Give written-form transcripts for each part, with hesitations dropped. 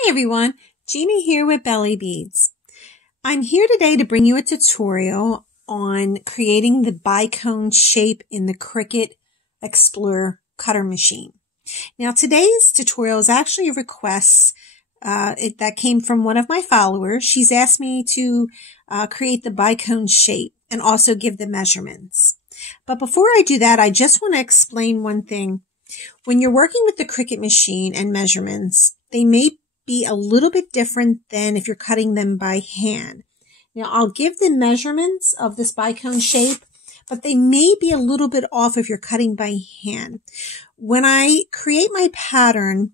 Hi everyone, Gina here with Belly Beads. I'm here today to bring you a tutorial on creating the bicone shape in the Cricut Explorer cutter machine. Now today's tutorial is actually a request that came from one of my followers. She's asked me to create the bicone shape and also give the measurements. But before I do that, I just want to explain one thing. When you're working with the Cricut machine and measurements, they may be a little bit different than if you're cutting them by hand. Now, I'll give the measurements of this bicone shape, but they may be a little bit off if you're cutting by hand. When I create my pattern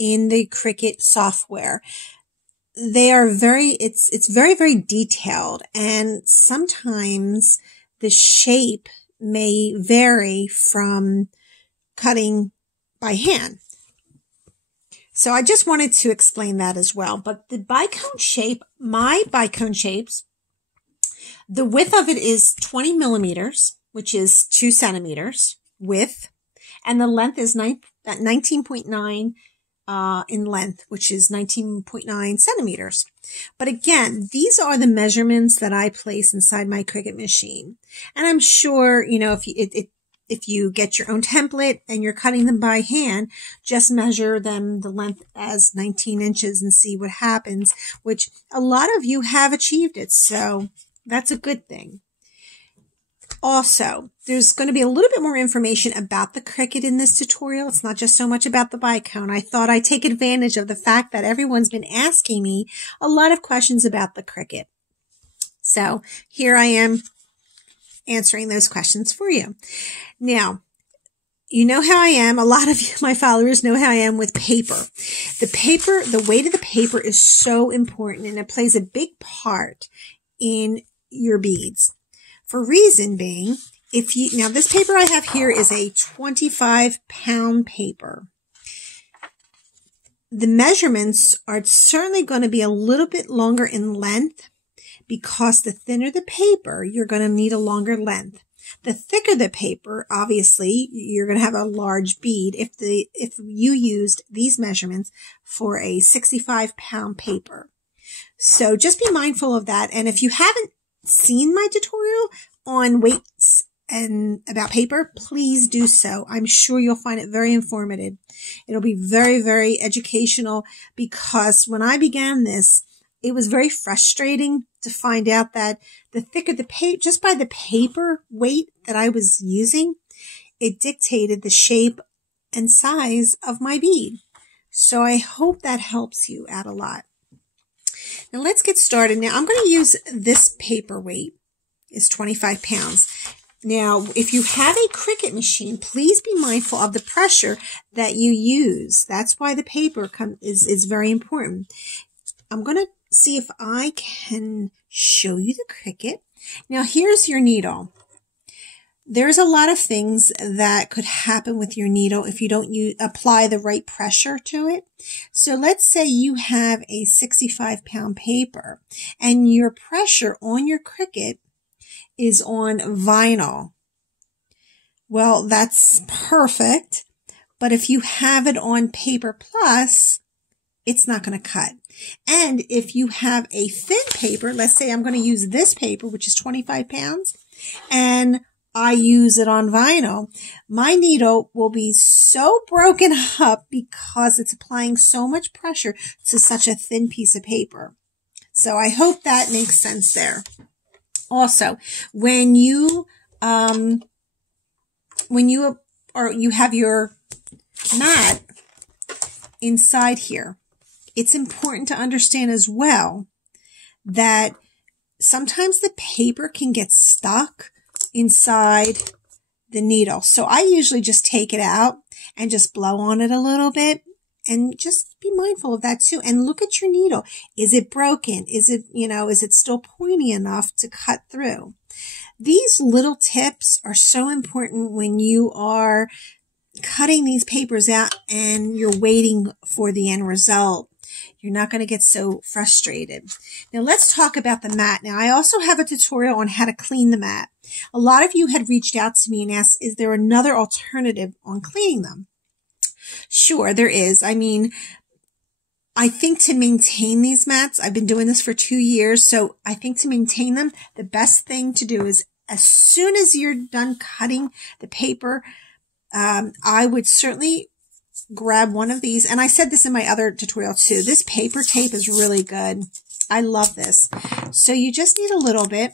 in the Cricut software, they are it's very, very detailed, and sometimes the shape may vary from cutting by hand. So I just wanted to explain that as well. But the bicone shape, my bicone shapes, the width of it is 20 millimeters, which is 2 centimeters width, and the length is 19.9 in length, which is 19.9 centimeters. But again, these are the measurements that I place inside my Cricut machine. And I'm sure, you know, if you get your own template and you're cutting them by hand, just measure them the length as 19 inches and see what happens, which a lot of you have achieved it. So that's a good thing. Also, there's going to be a little bit more information about the Cricut in this tutorial. It's not just so much about the bicone. I thought I'd take advantage of the fact that everyone's been asking me a lot of questions about the Cricut. So here I am answering those questions for you. Now, you know how I am. A lot of my followers know how I am with paper. The weight of the paper is so important, and it plays a big part in your beads. For reason being, now this paper I have here is a 25-pound paper. The measurements are certainly going to be a little bit longer in length, because the thinner the paper, you're going to need a longer length. The thicker the paper, obviously, you're going to have a large bead if you used these measurements for a 65-pound paper. So just be mindful of that. And if you haven't seen my tutorial on weights and about paper, please do so. I'm sure you'll find it very informative. It'll be very, very educational, because when I began this, it was very frustrating to find out that the thicker the paper, just by the paper weight that I was using, it dictated the shape and size of my bead. So I hope that helps you out a lot. Now let's get started. Now I'm going to use this paper weight. It's 25 pounds. Now, if you have a Cricut machine, please be mindful of the pressure that you use. That's why the paper is very important. I'm going to see if I can show you the Cricut. Now, here's your needle. There's a lot of things that could happen with your needle if you don't apply the right pressure to it. So let's say you have a 65-pound paper and your pressure on your Cricut is on vinyl. Well, that's perfect. But if you have it on paper plus, it's not going to cut. And if you have a thin paper, let's say I'm going to use this paper, which is 25 pounds, and I use it on vinyl, my needle will be so broken up because it's applying so much pressure to such a thin piece of paper. So I hope that makes sense there. Also, when you have your mat inside here, it's important to understand as well that sometimes the paper can get stuck inside the needle. So I usually just take it out and just blow on it a little bit, and just be mindful of that too. And look at your needle. Is it broken? Is it still pointy enough to cut through? These little tips are so important when you are cutting these papers out and you're waiting for the end result. You're not going to get so frustrated. Now let's talk about the mat. Now I also have a tutorial on how to clean the mat. A lot of you had reached out to me and asked, is there another alternative? alternative on cleaning them? Sure, there is. I mean, I think to maintain these mats, I've been doing this for 2 years, so I think to maintain them, the best thing to do is as soon as you're done cutting the paper, I would certainly grab one of these. And I said this in my other tutorial too. This paper tape is really good. I love this. So you just need a little bit.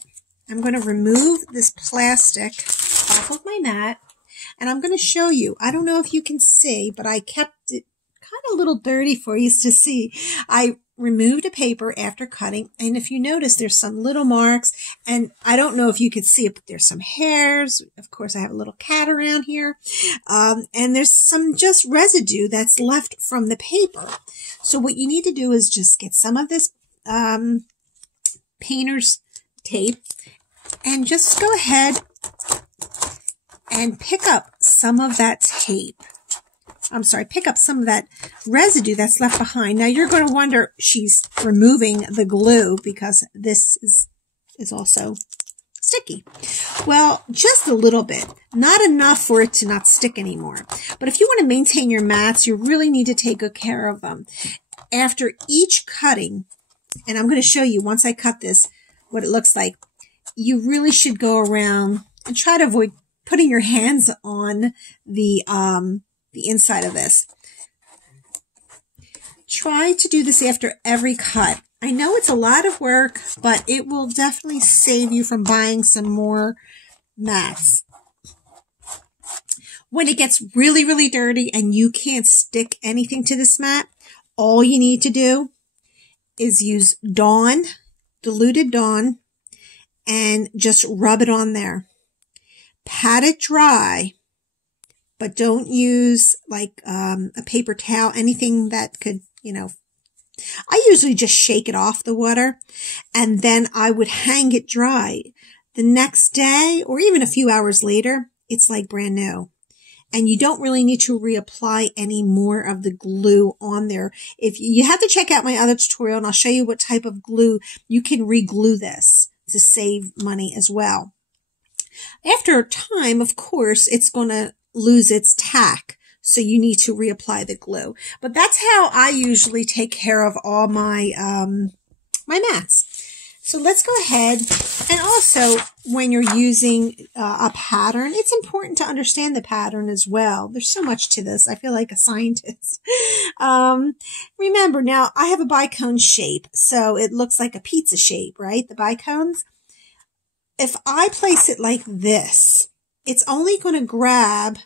I'm going to remove this plastic off of my mat, and I'm going to show you. I don't know if you can see, but I kept it kind of a little dirty for you to see. I removed a paper after cutting, and if you notice, there's some little marks, and I don't know if you could see it, but there's some hairs. Of course, I have a little cat around here, and there's some just residue that's left from the paper. So what you need to do is just get some of this painter's tape, and just go ahead and pick up some of that tape. I'm sorry, pick up some of that residue that's left behind. Now you're going to wonder, she's removing the glue because this is also sticky. Well, just a little bit, not enough for it to not stick anymore. But if you want to maintain your mats, you really need to take good care of them. After each cutting, and I'm going to show you once I cut this, what it looks like, you really should go around and try to avoid putting your hands on the inside of this. Try to do this after every cut. I know it's a lot of work, but it will definitely save you from buying some more mats. When it gets really, really dirty and you can't stick anything to this mat, all you need to do is use Dawn, diluted Dawn, and just rub it on there. Pat it dry, but don't use like a paper towel, anything that could, you know. I usually just shake it off the water, and then I would hang it dry. The next day, or even a few hours later, it's like brand new. And you don't really need to reapply any more of the glue on there. If you have to check out my other tutorial, and I'll show you what type of glue you can re-glue this to save money as well. After a time, of course, it's going to lose its tack, so you need to reapply the glue. But that's how I usually take care of all my my mats. So let's go ahead, and also when you're using a pattern, it's important to understand the pattern as well. There's so much to this. I feel like a scientist. Remember, now I have a bicone shape, so it looks like a pizza shape, right? The bicones. If I place it like this, it's only going to grab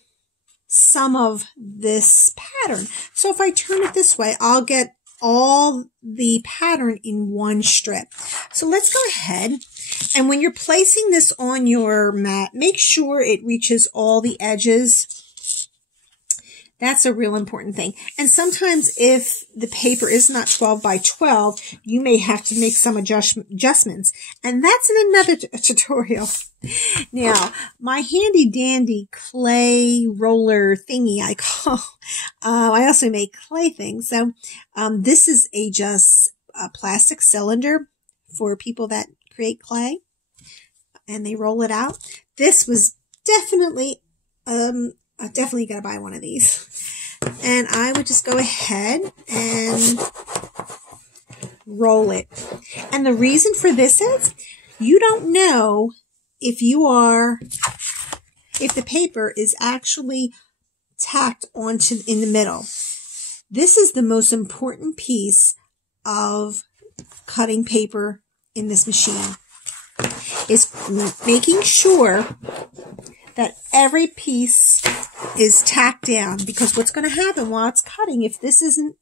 some of this pattern. So if I turn it this way, I'll get all the pattern in one strip. So let's go ahead, and when you're placing this on your mat, make sure it reaches all the edges. That's a real important thing. And sometimes if the paper is not 12 by 12, you may have to make some adjustments. And that's in another tutorial. Now, my handy dandy clay roller thingy I call, I also make clay things. So this is just a plastic cylinder for people that create clay, and they roll it out. This was definitely, I definitely got to buy one of these. And I would just go ahead and roll it. And the reason for this is you don't know if the paper is actually tacked onto in the middle. This is the most important piece of cutting paper in this machine, is making sure that every piece is tacked down, because what's going to happen while it's cutting, if this isn't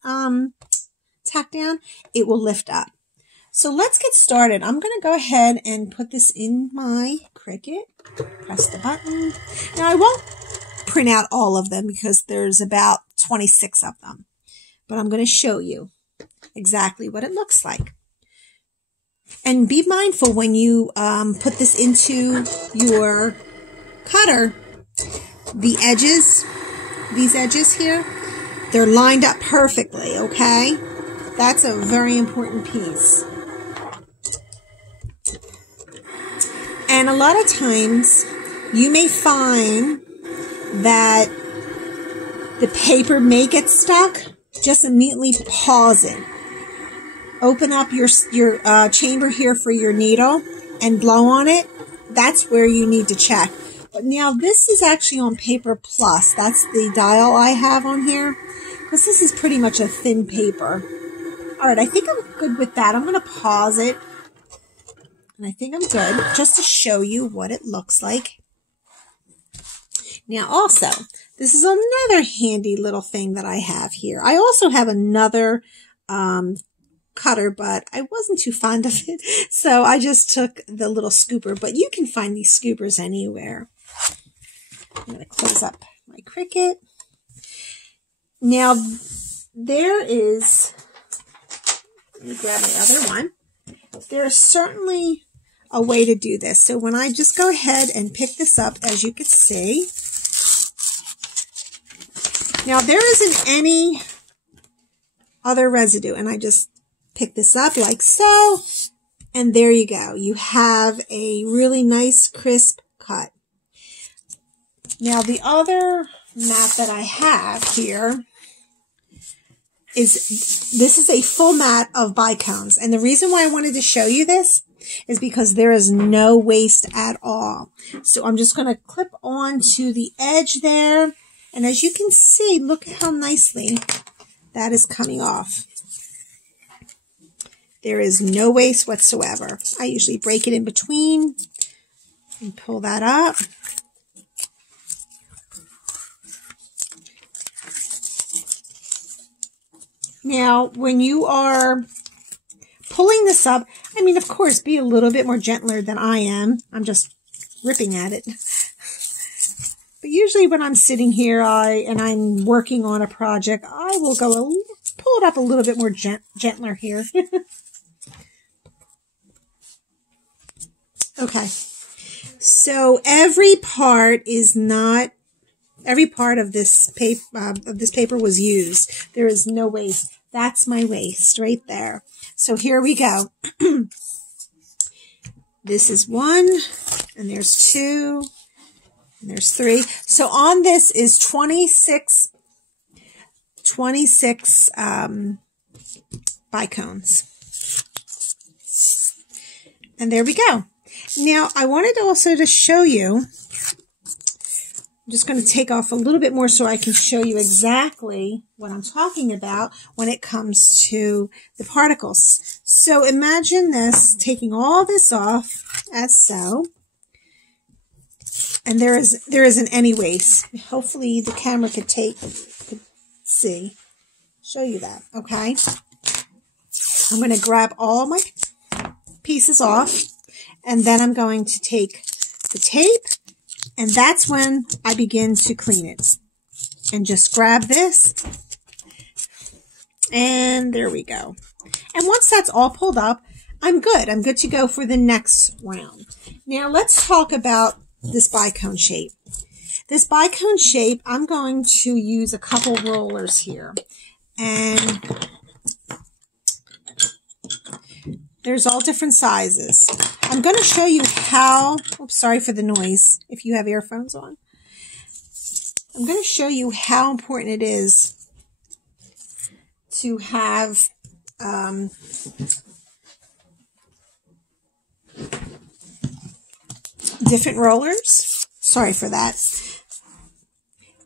tacked down, it will lift up. So let's get started. I'm going to go ahead and put this in my Cricut. Press the button. Now I won't print out all of them because there's about 26 of them, but I'm going to show you exactly what it looks like. And be mindful when you put this into your cutter, the edges, these edges here, they're lined up perfectly, okay? That's a very important piece. And a lot of times you may find that the paper may get stuck, just immediately pause it. Open up your chamber here for your needle and blow on it. That's where you need to check. But now this is actually on Paper Plus. That's the dial I have on here, because this is pretty much a thin paper. All right, I think I'm good with that. I'm going to pause it. And I think I'm good, just to show you what it looks like. Now also, this is another handy little thing that I have here. I also have another cutter, but I wasn't too fond of it. So I just took the little scooper, but you can find these scoopers anywhere. I'm going to close up my Cricut. Now, there is, let me grab my other one. There's certainly a way to do this. So when I just go ahead and pick this up, as you can see, now there isn't any other residue, and I just pick this up like so, and there you go. You have a really nice crisp cut. Now the other mat that I have here this is a full mat of bicones, and the reason why I wanted to show you this is because there is no waste at all. So I'm just going to clip on to the edge there, and as you can see, look at how nicely that is coming off. There is no waste whatsoever. I usually break it in between and pull that up. Now, when you are pulling this up, I mean, of course, be a little bit more gentler than I am. I'm just ripping at it. But usually when I'm sitting here and I'm working on a project, I will pull it up a little bit more gentler here. Okay. So every part of this paper was used. There is no waste. That's my waste right there. So here we go. This is 1, and there's 2, and there's 3. So on this is 26 bicones. And there we go. Now I wanted also to show you, I'm just going to take off a little bit more so I can show you exactly what I'm talking about when it comes to the particles. So imagine this, taking all this off as so, and there isn't any waste. Hopefully the camera could show you that, okay? I'm going to grab all my pieces off, and then I'm going to take the tape, and that's when I begin to clean it. And just grab this, and there we go. And once that's all pulled up, I'm good. I'm good to go for the next round. Now let's talk about this bicone shape. This bicone shape, I'm going to use a couple rollers here. And there's all different sizes. I'm going to show you how, oops, sorry for the noise if you have earphones on. I'm going to show you how important it is to have different rollers. Sorry for that.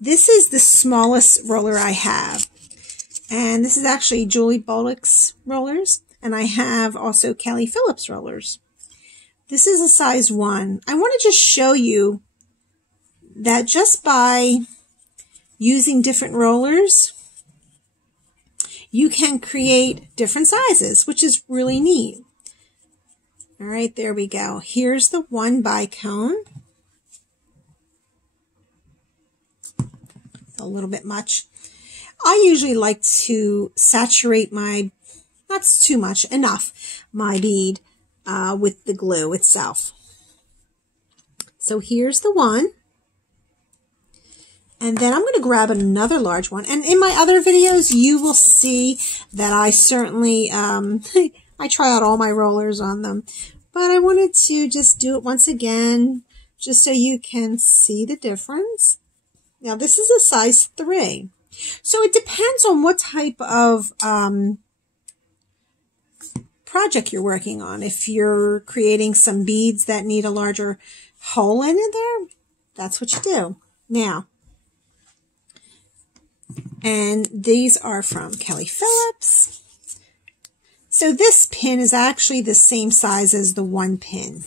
This is the smallest roller I have. And this is actually Julie Bullock's rollers. And I have also Kelly Phillips rollers. This is a size 1. I want to just show you that just by using different rollers, you can create different sizes, which is really neat. All right, there we go. Here's the 1 bicone. A little bit much. I usually like to saturate my, not too much, enough, my bead with the glue itself. So here's the 1. And then I'm going to grab another large one. And in my other videos, you will see that I certainly, I try out all my rollers on them. But I wanted to just do it once again, just so you can see the difference. Now, this is a size 3. So it depends on what type of project you're working on. If you're creating some beads that need a larger hole in it there, that's what you do. Now, and these are from Kelly Phillips. So this pin is actually the same size as the one pin,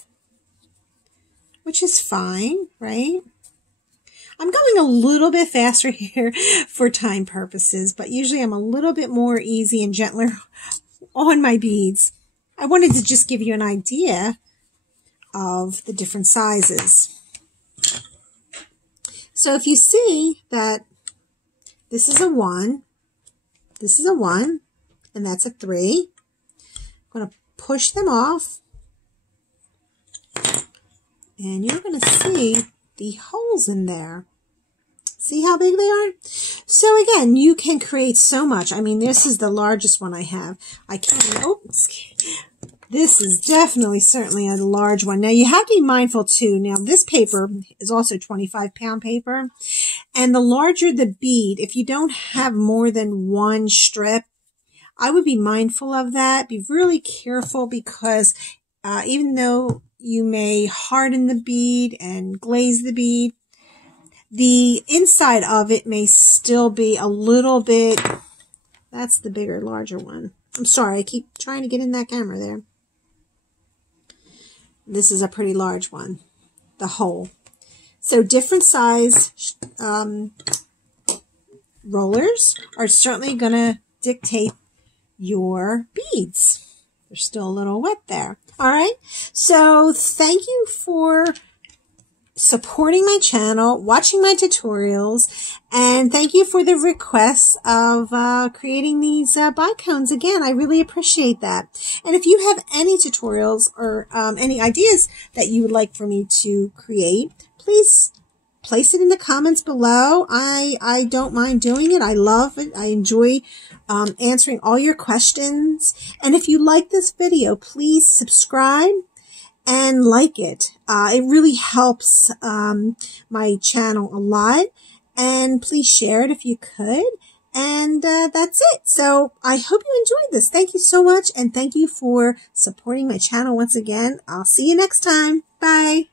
which is fine, right? I'm going a little bit faster here for time purposes, but usually I'm a little bit more easy and gentler on my beads. I wanted to just give you an idea of the different sizes. So if you see that this is a 1, this is a 1, and that's a 3, I'm going to push them off, and you're going to see the holes in there. See how big they are? So again, you can create so much. I mean, this is the largest one I have. I can't, this is definitely, certainly a large one. Now, you have to be mindful, too. Now, this paper is also 25-pound paper. And the larger the bead, if you don't have more than one strip, I would be mindful of that. Be really careful because even though you may harden the bead and glaze the bead, the inside of it may still be a little bit, that's the bigger, larger one. I'm sorry, I keep trying to get in that camera there. This is a pretty large one, the hole. So different size rollers are certainly going to dictate your beads. They're still a little wet there. All right. So thank you for supporting my channel, watching my tutorials, and thank you for the requests of creating these bicones. Again, I really appreciate that. And if you have any tutorials or any ideas that you would like for me to create, please place it in the comments below. I don't mind doing it. I love it. I enjoy answering all your questions. And if you like this video, please subscribe and like it. It really helps my channel a lot. And please share it if you could. And that's it. So I hope you enjoyed this. Thank you so much. And thank you for supporting my channel once again. I'll see you next time. Bye.